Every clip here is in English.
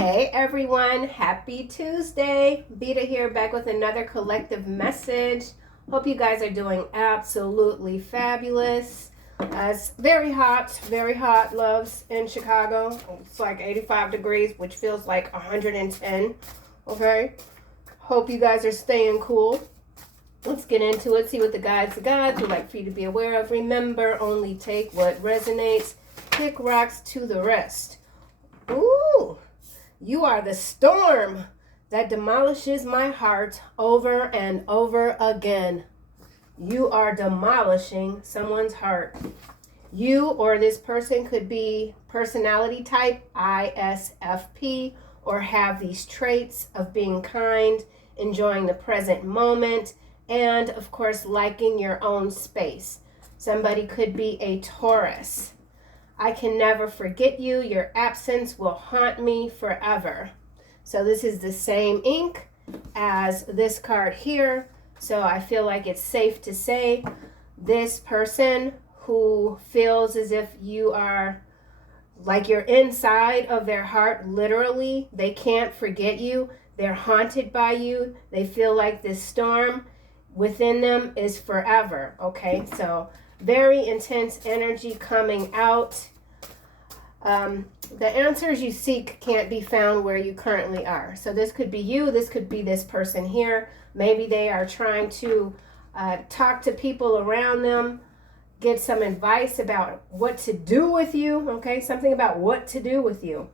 Hey everyone, happy Tuesday. Veda here, back with another collective message. Hope you guys are doing absolutely fabulous. It's very hot, loves, in Chicago. It's like 85 degrees, which feels like 110. Okay? Hope you guys are staying cool. Let's get into it, see what the guides would like for you to be aware of. Remember, only take what resonates. Kick rocks to the rest. Ooh! You are the storm that demolishes my heart over and over again. You are demolishing someone's heart. You or this person could be personality type ISFP or have these traits of being kind, enjoying the present moment, and of course liking your own space. Somebody could be a Taurus. I can never forget you. Your absence will haunt me forever. So this is the same ink as this card here. So I feel like it's safe to say this person who feels as if you are like you're inside of their heart, literally, they can't forget you. They're haunted by you. They feel like this storm within them is forever. Okay, so very intense energy coming out. The answers you seek can't be found where you currently are. So this could be you. This could be this person here. Maybe they are trying to talk to people around them, get some advice about what to do with you. Okay, something about what to do with you.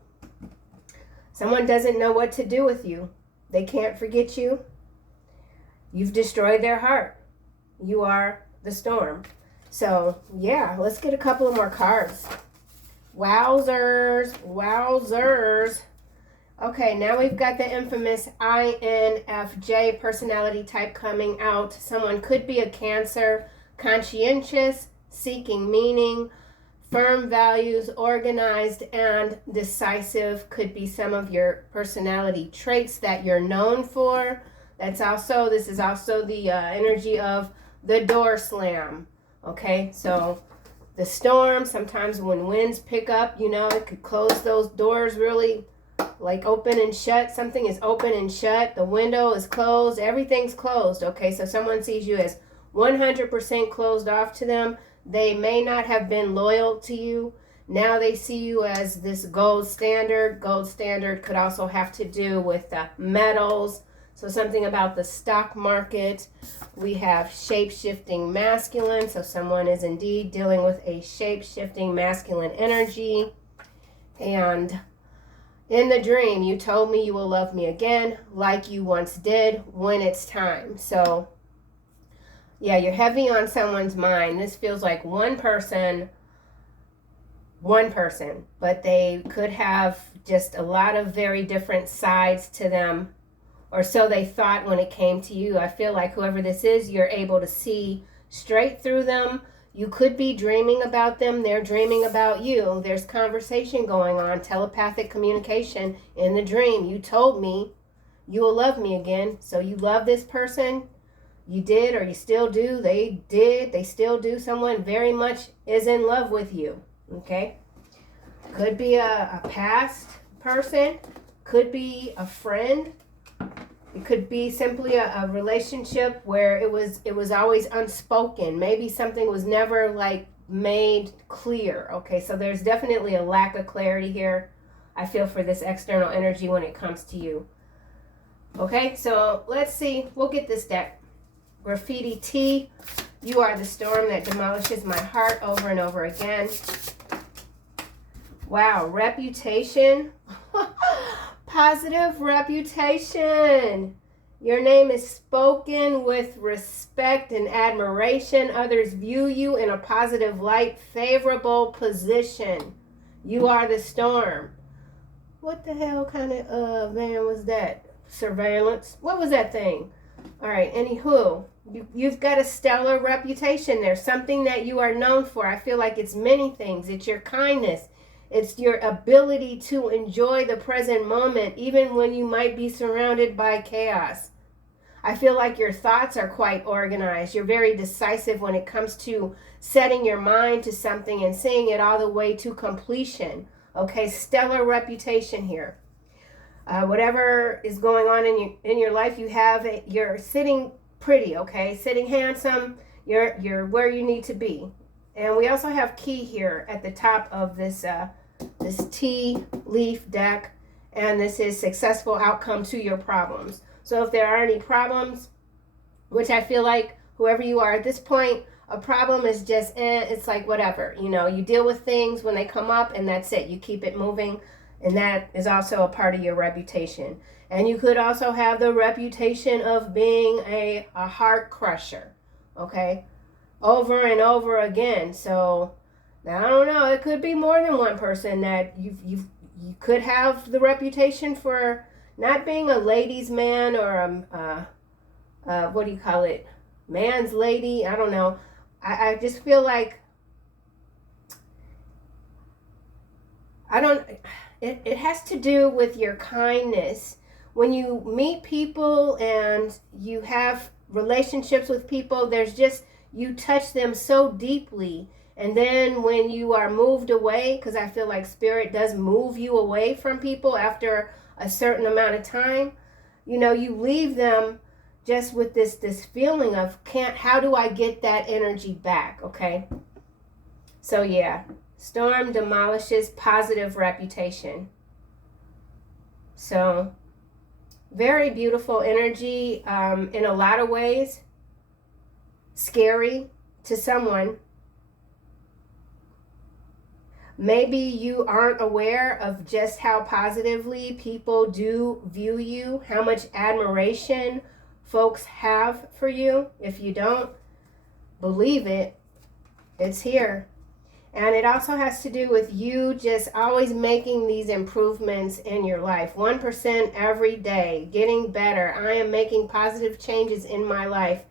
Someone doesn't know what to do with you. They can't forget you. You've destroyed their heart. You are the storm. So yeah, let's get a couple of more cards. Wowzers. Okay, now we've got the infamous INFJ personality type coming out. Someone could be a Cancer, conscientious, seeking meaning, firm values, organized, and decisive could be some of your personality traits that you're known for. This is also the energy of the door slam. Okay, so the storm, sometimes when winds pick up, it could close those doors really, like open and shut. Something is open and shut. The window is closed. Everything's closed. Okay, so someone sees you as 100% closed off to them. They may not have been loyal to you. Now they see you as this gold standard. Gold standard could also have to do with metals. So something about the stock market. We have shape-shifting masculine. So someone is indeed dealing with a shape-shifting masculine energy. And in the dream, you told me you will love me again like you once did when it's time. So yeah, you're heavy on someone's mind. This feels like one person, but they could have just a lot of very different sides to them. Or so they thought when it came to you. I feel like whoever this is, you're able to see straight through them. You could be dreaming about them. They're dreaming about you. There's conversation going on, telepathic communication in the dream. You told me you will love me again. So you love this person. You did, or you still do. They did. They still do. Someone very much is in love with you. Okay? Could be a past person. Could be a friend. It could be simply a relationship where it was always unspoken. Maybe something was never like made clear. Okay, so there's definitely a lack of clarity here, I feel, for this external energy when it comes to you. Okay, so let's see. We'll get this deck. Graffiti T. You are the storm that demolishes my heart over and over again. Wow, reputation. Positive reputation. Your name is spoken with respect and admiration. Others view you in a positive light, favorable position. You are the storm. What the hell kind of man was that? Surveillance? What was that thing? All right, anywho, you've got a stellar reputation. There's something that you are known for. I feel like it's many things. It's your kindness. It's your ability to enjoy the present moment, even when you might be surrounded by chaos. I feel like your thoughts are quite organized. You're very decisive when it comes to setting your mind to something and seeing it all the way to completion. Okay, stellar reputation here. whatever is going on in your life, you're sitting pretty, okay, sitting handsome. You're where you need to be. And we also have key here at the top of this tea leaf deck, and this is successful outcome to your problems. So if there are any problems, which I feel like whoever you are at this point, a problem is just it's like whatever, you deal with things when they come up, and that's it. You keep it moving, and that is also a part of your reputation. And you could also have the reputation of being a heart crusher, okay, over and over again. So now I don't know, it could be more than one person that you could have the reputation for not being a ladies' man, or what do you call it, man's lady. I don't know. I just feel like it has to do with your kindness. When you meet people and you have relationships with people, there's just, you touch them so deeply. And then when you are moved away, because I feel like spirit does move you away from people after a certain amount of time, you leave them just with this feeling of how do I get that energy back, okay? So yeah, storm demolishes positive reputation. So very beautiful energy, in a lot of ways. Scary to someone. Maybe you aren't aware of just how positively people do view you, how much admiration folks have for you. If you don't believe it, it's here. And it also has to do with you just always making these improvements in your life. 1% every day, getting better. I am making positive changes in my life.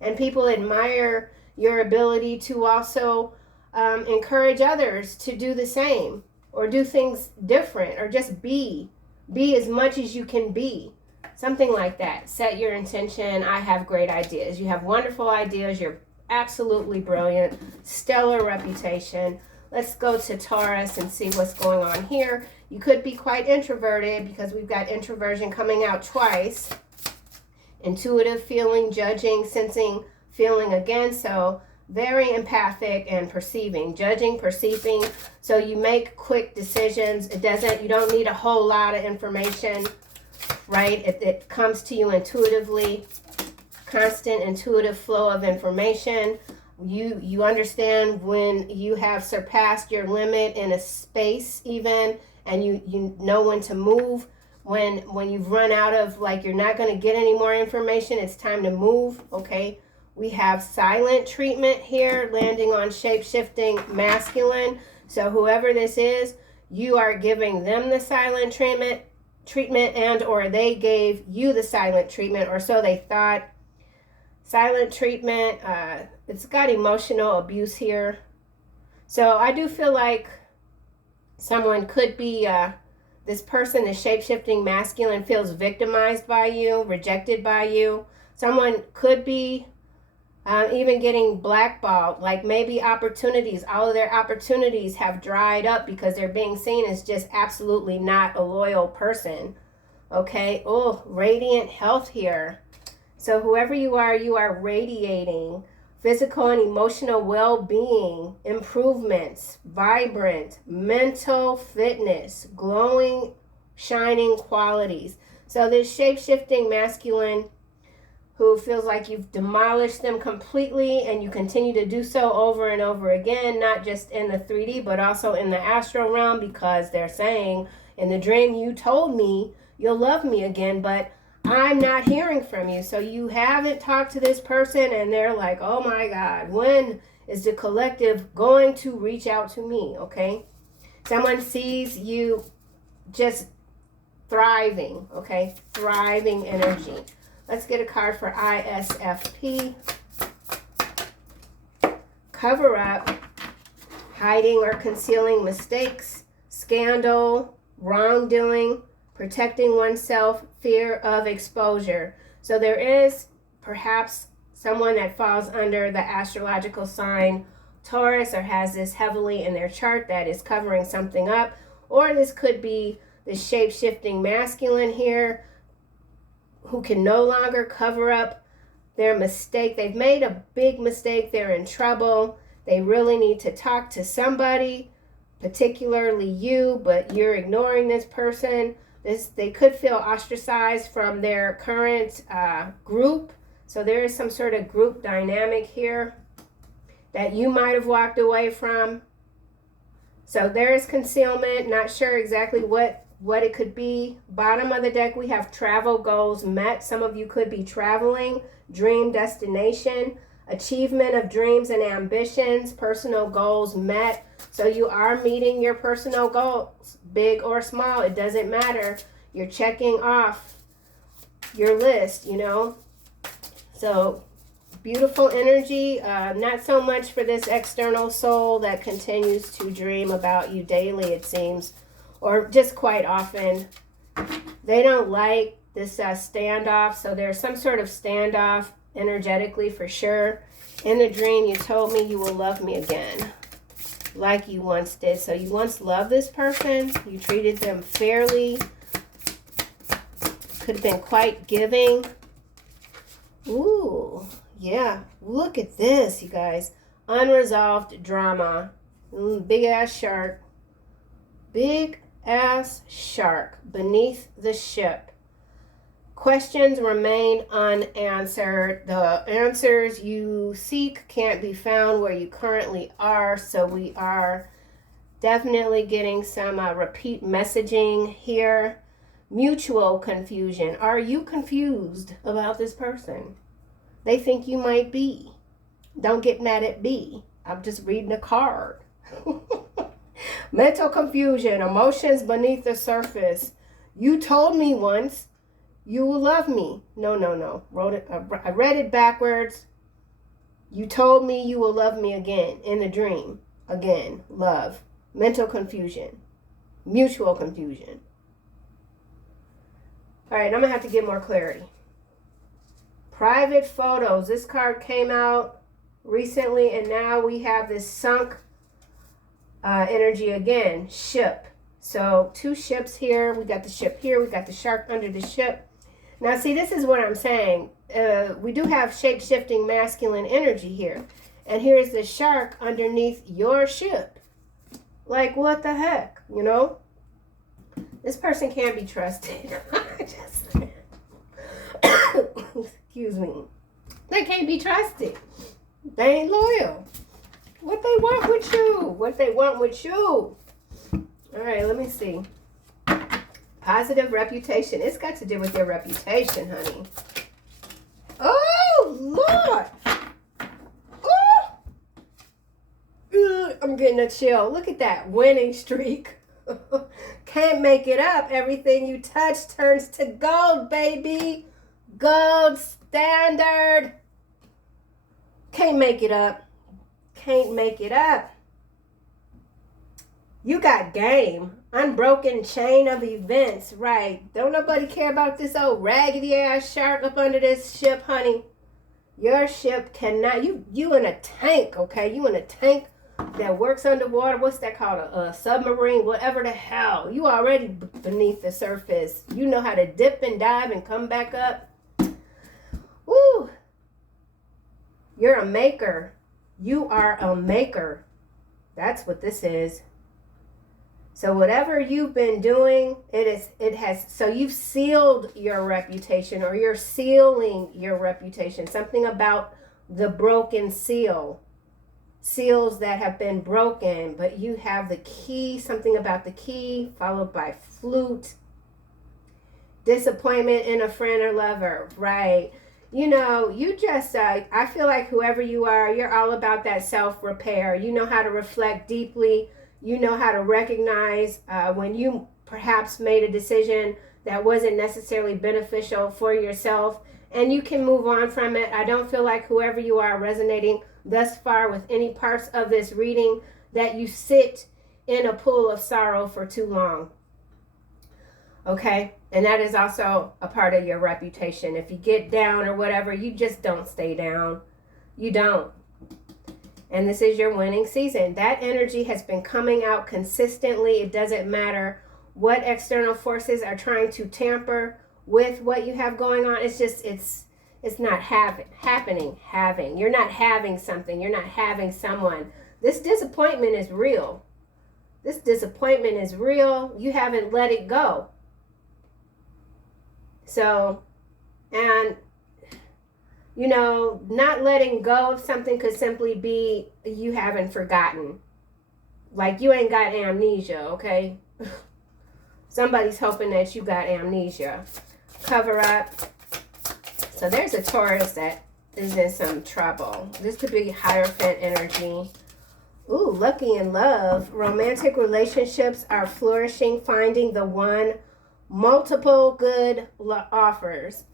And people admire your ability to also encourage others to do the same, or do things different, or just be as much as you can be. Something like that. Set your intention. I have great ideas. You have wonderful ideas. You're absolutely brilliant. Stellar reputation. Let's go to Taurus and see what's going on here. You could be quite introverted, because we've got introversion coming out twice. Intuitive, feeling, judging, sensing, feeling again. So very empathic and perceiving, judging, perceiving. So you make quick decisions. You don't need a whole lot of information, right? It comes to you intuitively. Constant intuitive flow of information. You understand when you have surpassed your limit in a space even, and you know when to move. When you've run out of, like, you're not going to get any more information, it's time to move, okay? We have silent treatment here, landing on shape-shifting masculine. So whoever this is, you are giving them the silent treatment, and or they gave you the silent treatment, or so they thought. Silent treatment, it's got emotional abuse here. So I do feel like someone could be, this person, the shape-shifting masculine, feels victimized by you, rejected by you. Someone could be even getting blackballed, like maybe opportunities, all of their opportunities have dried up because they're being seen as just absolutely not a loyal person. Okay, oh, radiant health here. So whoever you are radiating physical and emotional well-being, improvements, vibrant, mental fitness, glowing, shining qualities. So this shape-shifting masculine who feels like you've demolished them completely, and you continue to do so over and over again, not just in the 3D, but also in the astral realm, because they're saying, in the dream, you told me you'll love me again, but I'm not hearing from you. So you haven't talked to this person, and they're like, oh my God, when is the collective going to reach out to me, okay? Someone sees you just thriving, okay? Thriving energy. Let's get a card for ISFP. Cover up, hiding or concealing mistakes, scandal, wrongdoing, protecting oneself, fear of exposure. So there is perhaps someone that falls under the astrological sign Taurus, or has this heavily in their chart, that is covering something up. Or this could be the shape-shifting masculine here, who can no longer cover up their mistake. They've made a big mistake. They're in trouble. They really need to talk to somebody, particularly you, but you're ignoring this person. They could feel ostracized from their current group. So there is some sort of group dynamic here that you might have walked away from. So there is concealment. Not sure exactly what it could be. Bottom of the deck, we have travel goals met. Some of you could be traveling, dream destination, achievement of dreams and ambitions, personal goals met. So you are meeting your personal goals, big or small, it doesn't matter. You're checking off your list, you know. So beautiful energy, not so much for this external soul that continues to dream about you daily, it seems, or just quite often. They don't like this standoff, so there's some sort of standoff energetically for sure. In the dream, you told me you will love me again, like you once did. So you once loved this person, you treated them fairly, could have been quite giving. Ooh, yeah, look at this, you guys. Unresolved drama. Big ass shark. Big ass shark beneath the ship. Questions remain unanswered. The answers you seek can't be found where you currently are. So we are definitely getting some repeat messaging here. Mutual confusion. Are you confused about this person? They think you might be. Don't get mad at B. I'm just reading a card. Mental confusion. Emotions beneath the surface. You told me once you will love me. No. I read it backwards. You told me you will love me again in the dream. Again, love. Mental confusion. Mutual confusion. All right, I'm going to have to get more clarity. Private photos. This card came out recently, and now we have this sunk energy again. Ship. So 2 ships here. We got the ship here. We got the shark under the ship. Now, see, this is what I'm saying. We do have shape-shifting masculine energy here. And here's the shark underneath your ship. Like, what the heck, you know? This person can't be trusted. Excuse me. They can't be trusted. They ain't loyal. What they want with you? What they want with you? All right, let me see. Positive reputation. It's got to do with your reputation, honey. Oh, Lord. Oh. I'm getting a chill. Look at that winning streak. Can't make it up. Everything you touch turns to gold, baby. Gold standard. Can't make it up. Can't make it up. You got game. Unbroken chain of events. Right. Don't nobody care about this old raggedy ass shark up under this ship, honey. Your ship cannot. You in a tank, okay? You in a tank that works underwater. What's that called? A submarine? Whatever the hell. You already beneath the surface. You know how to dip and dive and come back up. Woo. You're a maker. You are a maker. That's what this is. So whatever you've been doing, so you've sealed your reputation, or you're sealing your reputation. Something about the broken seal. Seals that have been broken, but you have the key, something about the key, followed by flute. Disappointment in a friend or lover, right? You know, you just, I feel like whoever you are, you're all about that self-repair. You know how to reflect deeply. You know how to recognize when you perhaps made a decision that wasn't necessarily beneficial for yourself, and you can move on from it. I don't feel like whoever you are resonating thus far with any parts of this reading that you sit in a pool of sorrow for too long. Okay? And that is also a part of your reputation. If you get down or whatever, you just don't stay down. You don't. And this is your winning season. That energy has been coming out consistently. It doesn't matter what external forces are trying to tamper with what you have going on. It's just, it's not happening. You're not having something. You're not having someone. This disappointment is real. This disappointment is real. You haven't let it go. So, and, you know, not letting go of something could simply be you haven't forgotten. Like, you ain't got amnesia, okay? Somebody's hoping that you got amnesia. Cover up. So there's a Taurus that is in some trouble. This could be Hierophant energy. Ooh, lucky in love. Romantic relationships are flourishing, finding the one, multiple good offers.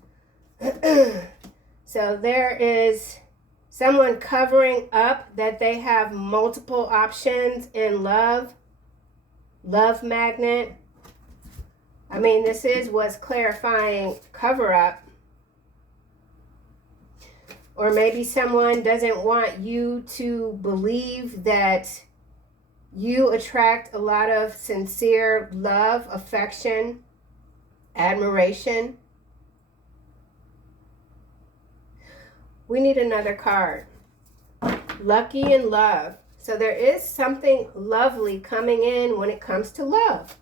So there is someone covering up that they have multiple options in love. Love magnet. I mean, this is what's clarifying cover up. Or maybe someone doesn't want you to believe that you attract a lot of sincere love, affection, admiration. We need another card. Lucky in love. So there is something lovely coming in when it comes to love.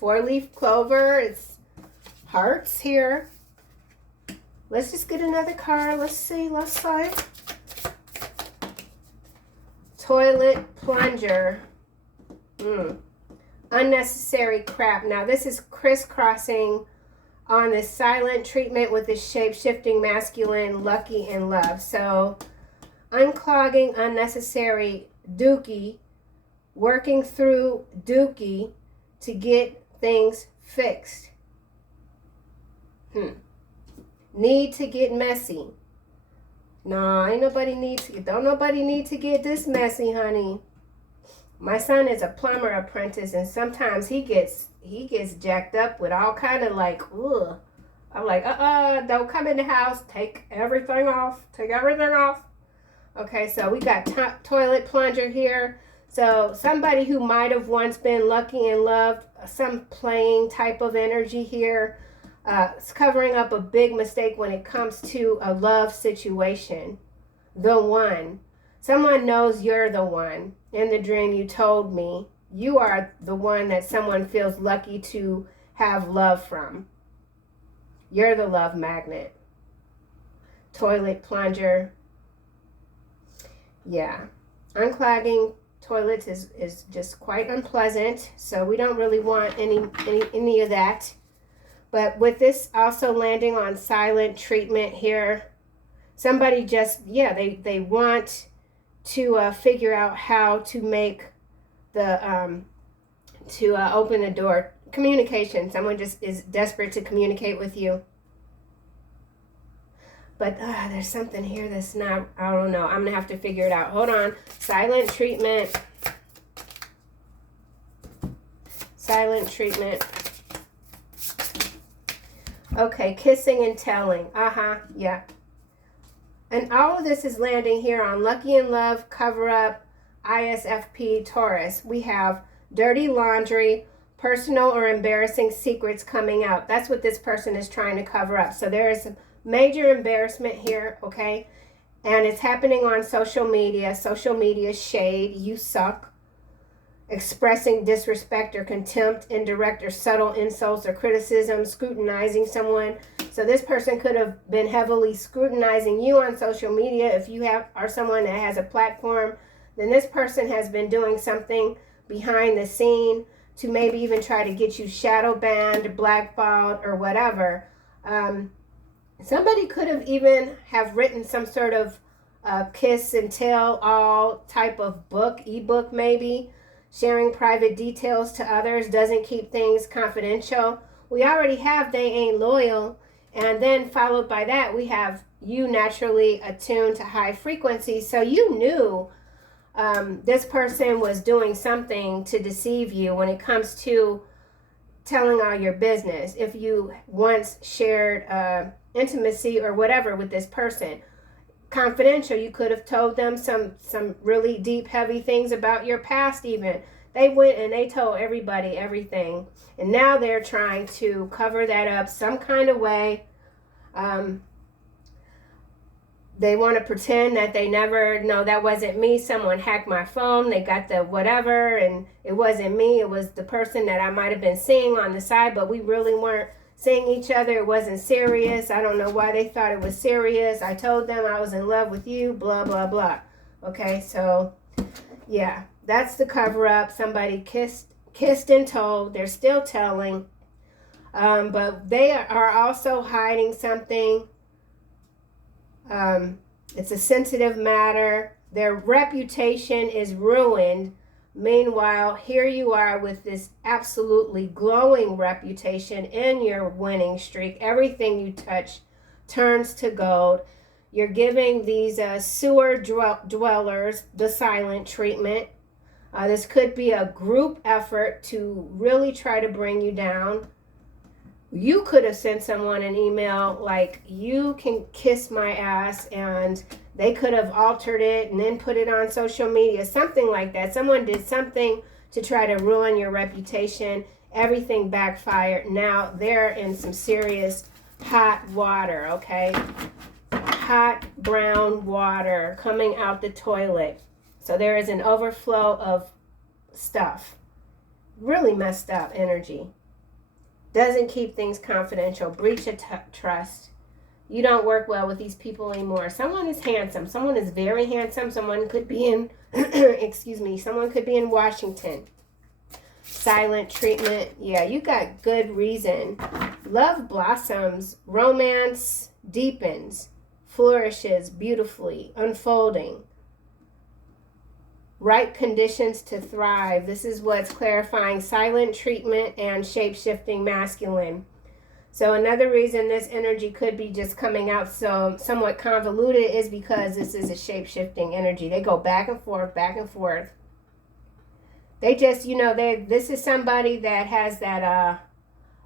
4-leaf clover. It's hearts here. Let's just get another card. Let's see. Toilet plunger. Unnecessary crap. Now this is crisscrossing on this silent treatment with this shape-shifting masculine, lucky in love. So unclogging unnecessary dookie, working through dookie to get things fixed. Need to get messy. No, ain't nobody don't nobody need to get this messy, honey. My son is a plumber apprentice, and sometimes he gets jacked up with all kind of like, ugh. I'm like, don't come in the house. Take everything off. Okay, so we got toilet plunger here. So somebody who might have once been lucky in love, some playing type of energy here. It's covering up a big mistake when it comes to a love situation. The one. Someone knows you're the one. In the dream you told me you are the one that someone feels lucky to have love from. You're the love magnet. Toilet plunger. Yeah. Unclogging toilets is just quite unpleasant. So we don't really want any of that. But with this also landing on silent treatment here, somebody just, they want to figure out how to make the, open the door. Communication. Someone just is desperate to communicate with you. But there's something here that's not, I don't know. I'm going to have to figure it out. Hold on. Silent treatment. Silent treatment. Okay, kissing and telling. Yeah. And all of this is landing here on Lucky in Love, Cover Up, ISFP, Taurus. We have dirty laundry, personal or embarrassing secrets coming out. That's what this person is trying to cover up. So there is major embarrassment here, okay? And it's happening on social media shade, you suck. Expressing disrespect or contempt, indirect or subtle insults or criticism, scrutinizing someone. So this person could have been heavily scrutinizing you on social media. If you are someone that has a platform, then this person has been doing something behind the scene to maybe even try to get you shadow banned, blackballed, or whatever. Somebody could have even have written some sort of kiss and tell all type of book, ebook maybe. Sharing private details to others, doesn't keep things confidential. We already have they ain't loyal. And then followed by that, we have you naturally attuned to high frequency. So you knew this person was doing something to deceive you when it comes to telling all your business. If you once shared intimacy or whatever with this person, confidential, you could have told them some really deep, heavy things about your past even. They went and they told everybody everything. And now they're trying to cover that up some kind of way. They want to pretend that they never, no, that wasn't me. Someone hacked my phone. They got the whatever, and it wasn't me. It was the person that I might have been seeing on the side, but we really weren't seeing each other. It wasn't serious. I don't know why they thought it was serious. I told them I was in love with you, blah, blah, blah. Okay, so yeah, that's the cover up. Somebody kissed and told. They're still telling. But they are also hiding something. It's a sensitive matter. Their reputation is ruined. Meanwhile, here you are with this absolutely glowing reputation in your winning streak. Everything you touch turns to gold. You're giving these sewer dwellers the silent treatment. This could be a group effort to really try to bring you down. You could have sent someone an email like, you can kiss my ass, and they could have altered it and then put it on social media, something like that. Someone did something to try to ruin your reputation. Everything backfired. Now they're in some serious hot water, okay? Hot brown water coming out the toilet. So there is an overflow of stuff. Really messed up energy. Doesn't keep things confidential. Breach of trust. You don't work well with these people anymore. Someone is handsome. Someone is very handsome. Someone could be in, excuse me, someone could be in Washington. Silent treatment. Yeah, you got good reason. Love blossoms. Romance deepens. Flourishes beautifully. Unfolding. Right conditions to thrive. This is what's clarifying silent treatment and shape-shifting masculine. So another reason this energy could be just coming out so somewhat convoluted is because this is a shape-shifting energy. They go back and forth, back and forth. They just, this is somebody that has that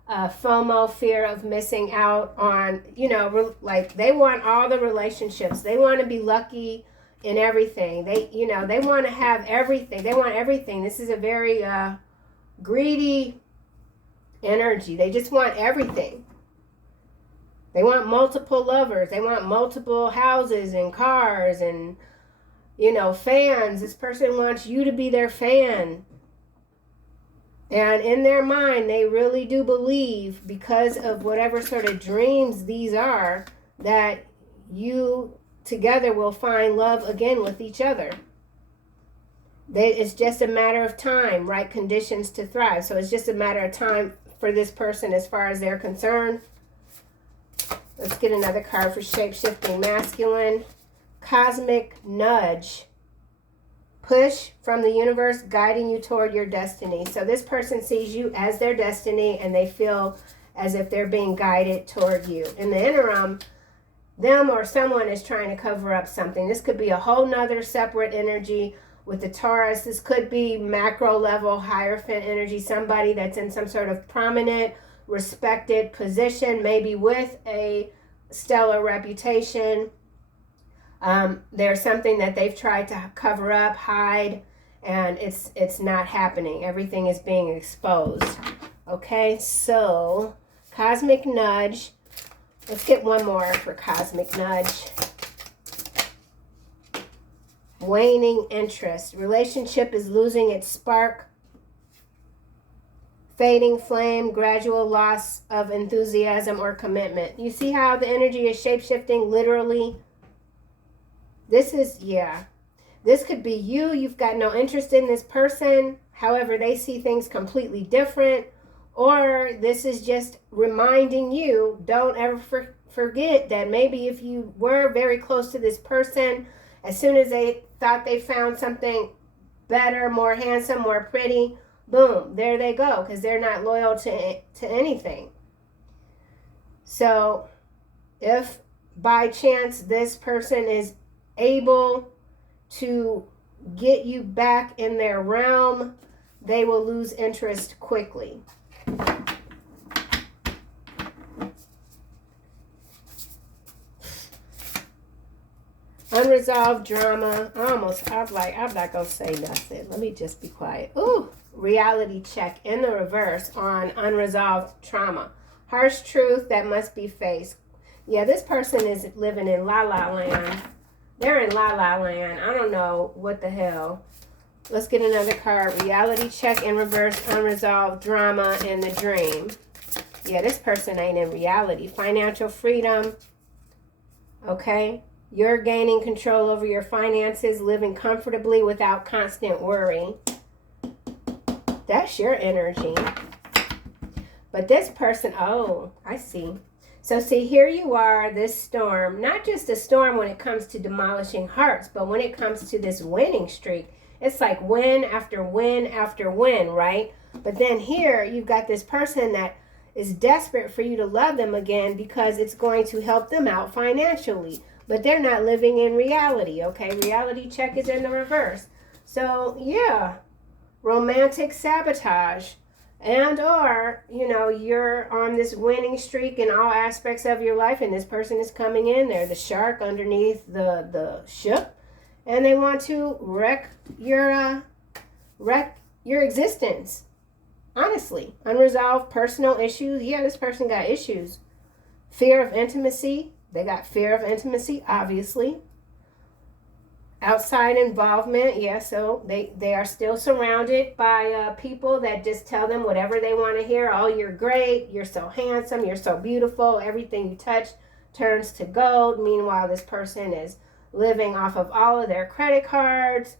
FOMO, fear of missing out on, like they want all the relationships. They want to be lucky in everything. They want to have everything. They want everything. This is a very greedy energy. They just want everything. They want multiple lovers. They want multiple houses and cars and, fans. This person wants you to be their fan. And in their mind, they really do believe, because of whatever sort of dreams these are, that you together will find love again with each other. It's just a matter of time, right conditions to thrive. So it's just a matter of time for this person as far as they're concerned. Let's get another card for shape-shifting masculine. Cosmic nudge. Push from the universe guiding you toward your destiny. So this person sees you as their destiny, and they feel as if they're being guided toward you. In the interim, them or someone is trying to cover up something. This could be a whole nother separate energy with the Taurus. This could be macro level, Hierophant energy. Somebody that's in some sort of prominent, respected position, maybe with a stellar reputation. There's something that they've tried to cover up, hide, and it's not happening. Everything is being exposed. Okay, so cosmic nudge. Let's get one more for cosmic nudge. Waning interest. Relationship is losing its spark. Fading flame, gradual loss of enthusiasm or commitment. You see how the energy is shape-shifting literally? This is, this could be you. You've got no interest in this person. However, they see things completely different. Or this is just reminding you, don't ever forget that maybe if you were very close to this person, as soon as they thought they found something better, more handsome, more pretty, boom, there they go, because they're not loyal to anything. So if by chance this person is able to get you back in their realm, they will lose interest quickly. Unresolved drama. I'm not going to say nothing. Let me just be quiet. Ooh, reality check in the reverse on unresolved trauma. Harsh truth that must be faced. Yeah, this person is living in la la land. They're in la la land. I don't know what the hell. Let's get another card. Reality check in reverse, unresolved drama in the dream. Yeah, this person ain't in reality. Financial freedom. Okay. You're gaining control over your finances, living comfortably without constant worry. That's your energy. But this person, oh, I see. So see, here you are, this storm, not just a storm when it comes to demolishing hearts, but when it comes to this winning streak, it's like win after win after win, right? But then here you've got this person that is desperate for you to love them again because it's going to help them out financially. But they're not living in reality, okay? Reality check is in the reverse. So, yeah, romantic sabotage. And or, you know, you're on this winning streak in all aspects of your life, and this person is coming in. They're the shark underneath the ship, and they want to wreck your existence. Honestly, unresolved personal issues. Yeah, this person got issues. Fear of intimacy. They got fear of intimacy, obviously. Outside involvement, yeah, so they are still surrounded by people that just tell them whatever they want to hear. Oh, you're great, you're so handsome, you're so beautiful, everything you touch turns to gold. Meanwhile, this person is living off of all of their credit cards.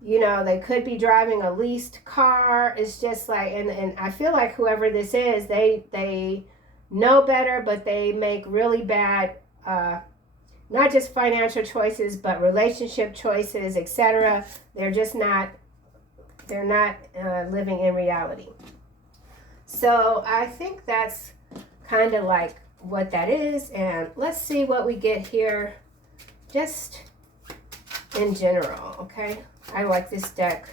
You know, they could be driving a leased car. It's just like, and I feel like whoever this is, they know better, but they make really bad not just financial choices, but relationship choices, etc. They're not living in reality. So I think that's kind of like what that is. And let's see what we get here just in general, okay? I like this deck.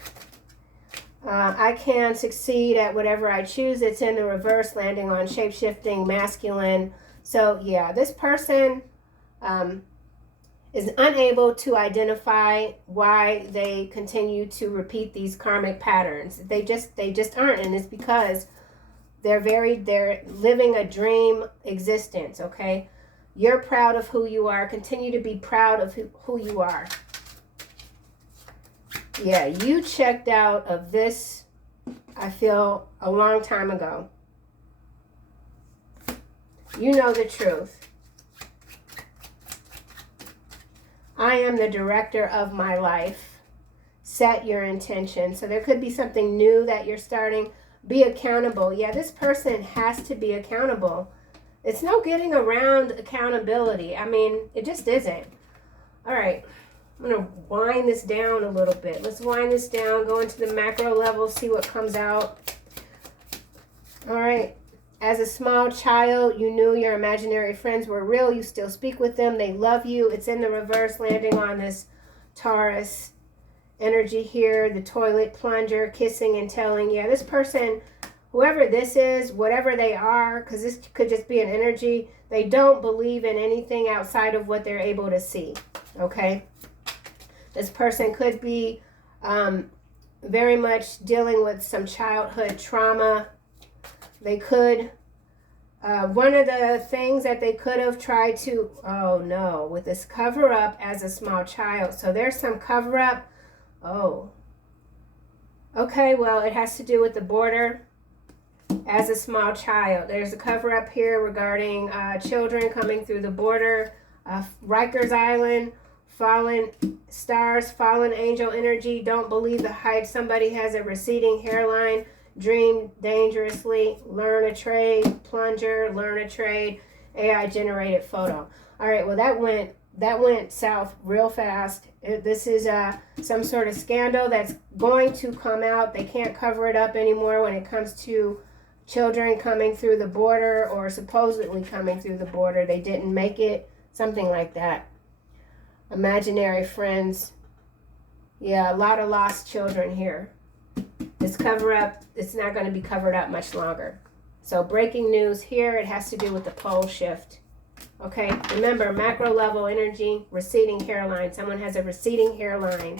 I can succeed at whatever I choose. It's in the reverse, landing on shape-shifting masculine. So yeah, this person is unable to identify why they continue to repeat these karmic patterns. They just aren't, and it's because they're living a dream existence, okay? You're proud of who you are. Continue to be proud of who you are. Yeah, you checked out of this, I feel, a long time ago. You know the truth. I am the director of my life. Set your intention. So there could be something new that you're starting. Be accountable. Yeah, this person has to be accountable. It's no getting around accountability. I mean, it just isn't. All right. I'm going to wind this down a little bit. Let's wind this down, go into the macro level, see what comes out. All right. As a small child, you knew your imaginary friends were real. You still speak with them. They love you. It's in the reverse, landing on this Taurus energy here. The toilet plunger, kissing and telling. Yeah, this person, whoever this is, whatever they are, because this could just be an energy, they don't believe in anything outside of what they're able to see. Okay? This person could be very much dealing with some childhood trauma. They could, one of the things that they could have tried to, oh no, with this cover up as a small child. So there's some cover up. Oh, okay, well, it has to do with the border as a small child. There's a cover up here regarding children coming through the border. Rikers Island, fallen stars, fallen angel energy. Don't believe the hype. Somebody has a receding hairline. Dream dangerously. Learn a trade. Plunger. Learn a trade. AI generated photo. All right. Well, that went south real fast. This is some sort of scandal that's going to come out. They can't cover it up anymore when it comes to children coming through the border or supposedly coming through the border. They didn't make it. Something like that. Imaginary friends. Yeah, a lot of lost children here. This cover up, it's not going to be covered up much longer. So breaking news here, it has to do with the pole shift. Okay, remember, macro level energy, receding hairline. Someone has a receding hairline.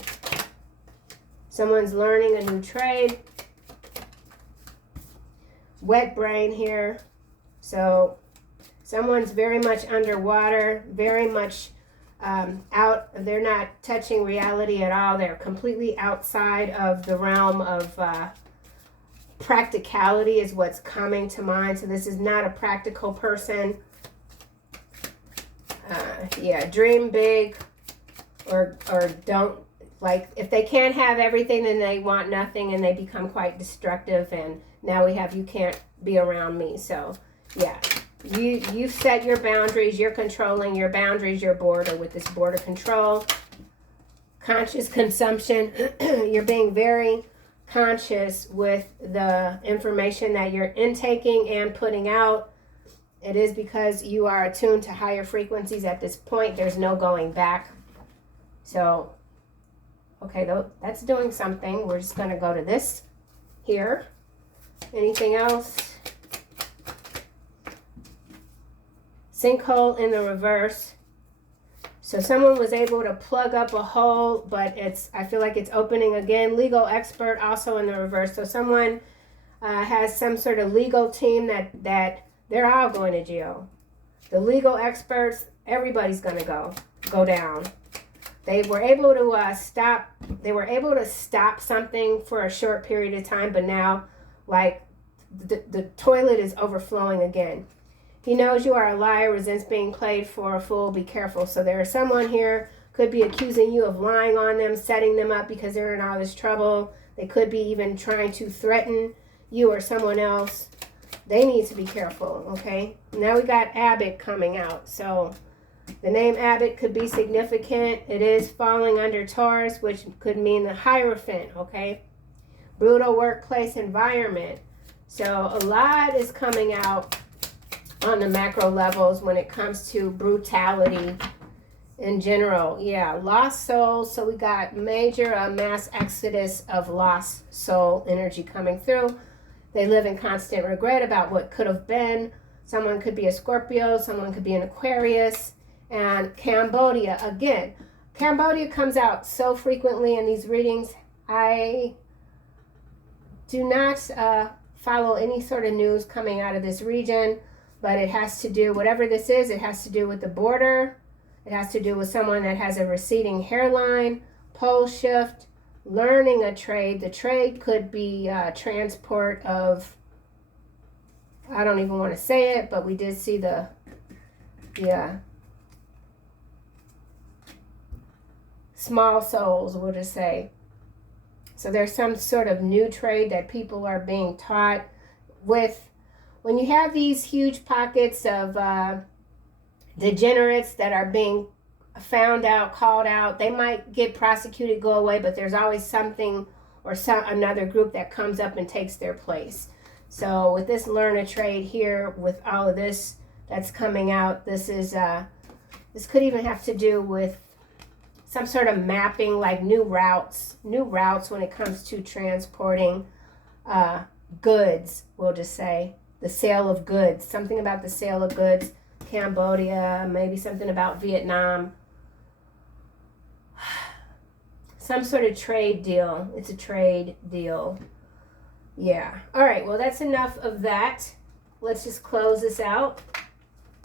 Someone's learning a new trade. Wet brain here. So someone's very much underwater, very much out. They're not touching reality at all. They're completely outside of the realm of practicality is what's coming to mind. So this is not a practical person. Yeah, dream big or don't, like, if they can't have everything, then they want nothing and they become quite destructive. And now we have, you can't be around me. So yeah, you've set your boundaries. You're controlling your boundaries, your border with this border control. Conscious consumption. You're being very conscious with the information that you're intaking and putting out. It is because you are attuned to higher frequencies at this point. There's no going back. So, okay, that's doing something. We're just going to go to this here. Anything else? Sinkhole in the reverse. So someone was able to plug up a hole, but I feel like it's opening again. Legal expert also in the reverse. So someone has some sort of legal team that they're all going to jail. The legal experts, everybody's going to go down. They were able to stop something for a short period of time, but now, like, the toilet is overflowing again. He knows you are a liar, resents being played for a fool, be careful. So there is someone here, could be accusing you of lying on them, setting them up because they're in all this trouble. They could be even trying to threaten you or someone else. They need to be careful, okay? Now we got Abbott coming out. So the name Abbott could be significant. It is falling under Taurus, which could mean the Hierophant, okay? Brutal workplace environment. So a lot is coming out on the macro levels when it comes to brutality in general. Yeah, lost souls. So we got major mass exodus of lost soul energy coming through. They live in constant regret about what could have been. Someone could be a Scorpio. Someone could be an Aquarius. And Cambodia, again. Cambodia comes out so frequently in these readings. I do not follow any sort of news coming out of this region. But it has to do, whatever this is, it has to do with the border. It has to do with someone that has a receding hairline, pole shift, learning a trade. The trade could be transport of, I don't even want to say it, but we did see small souls, we'll just say. So there's some sort of new trade that people are being taught with. When you have these huge pockets of degenerates that are being found out, called out, they might get prosecuted, go away, but there's always something or another group that comes up and takes their place. So with this learn a trade here, with all of this that's coming out, this could even have to do with some sort of mapping, like new routes when it comes to transporting goods, we'll just say. The sale of goods, something about the sale of goods, Cambodia, maybe something about Vietnam. Some sort of trade deal. It's a trade deal. Yeah. All right, well, that's enough of that. Let's just close this out.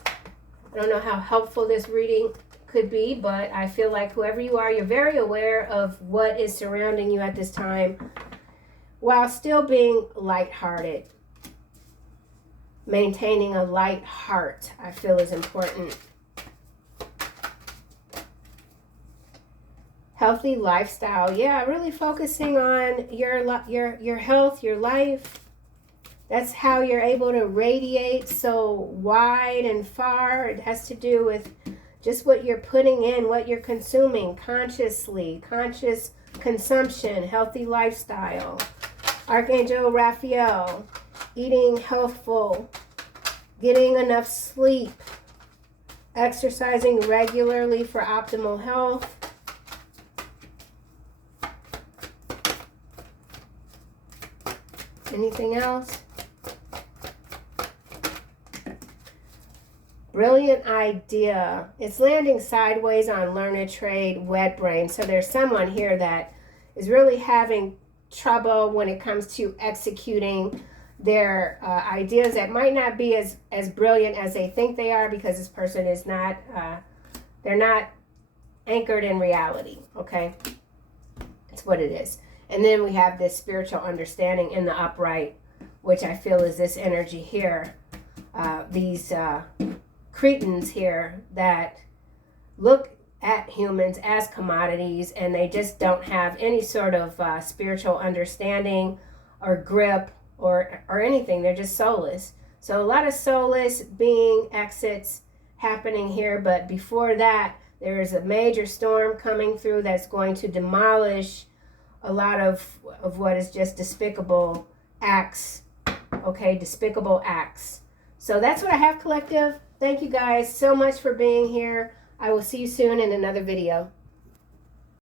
I don't know how helpful this reading could be, but I feel like whoever you are, you're very aware of what is surrounding you at this time while still being lighthearted. Maintaining a light heart, I feel, is important. Healthy lifestyle. Yeah, really focusing on your health, your life. That's how you're able to radiate so wide and far. It has to do with just what you're putting in, what you're consuming consciously, conscious consumption, healthy lifestyle. Archangel Raphael. Eating healthful, getting enough sleep, exercising regularly for optimal health. Anything else? Brilliant idea. It's landing sideways on learned trade, wet brain. So there's someone here that is really having trouble when it comes to executing their ideas that might not be as brilliant as they think they are, because this person is not, they're not anchored in reality, okay? It's what it is. And then we have this spiritual understanding in the upright, which I feel is this energy here. These Cretans here that look at humans as commodities, and they just don't have any sort of spiritual understanding or grip or anything. They're just soulless. So a lot of soulless being exits happening here, but before that, there is a major storm coming through that's going to demolish a lot of what is just despicable acts. Okay, despicable acts. So that's what I have, collective. Thank you guys so much for being here. I will see you soon in another video.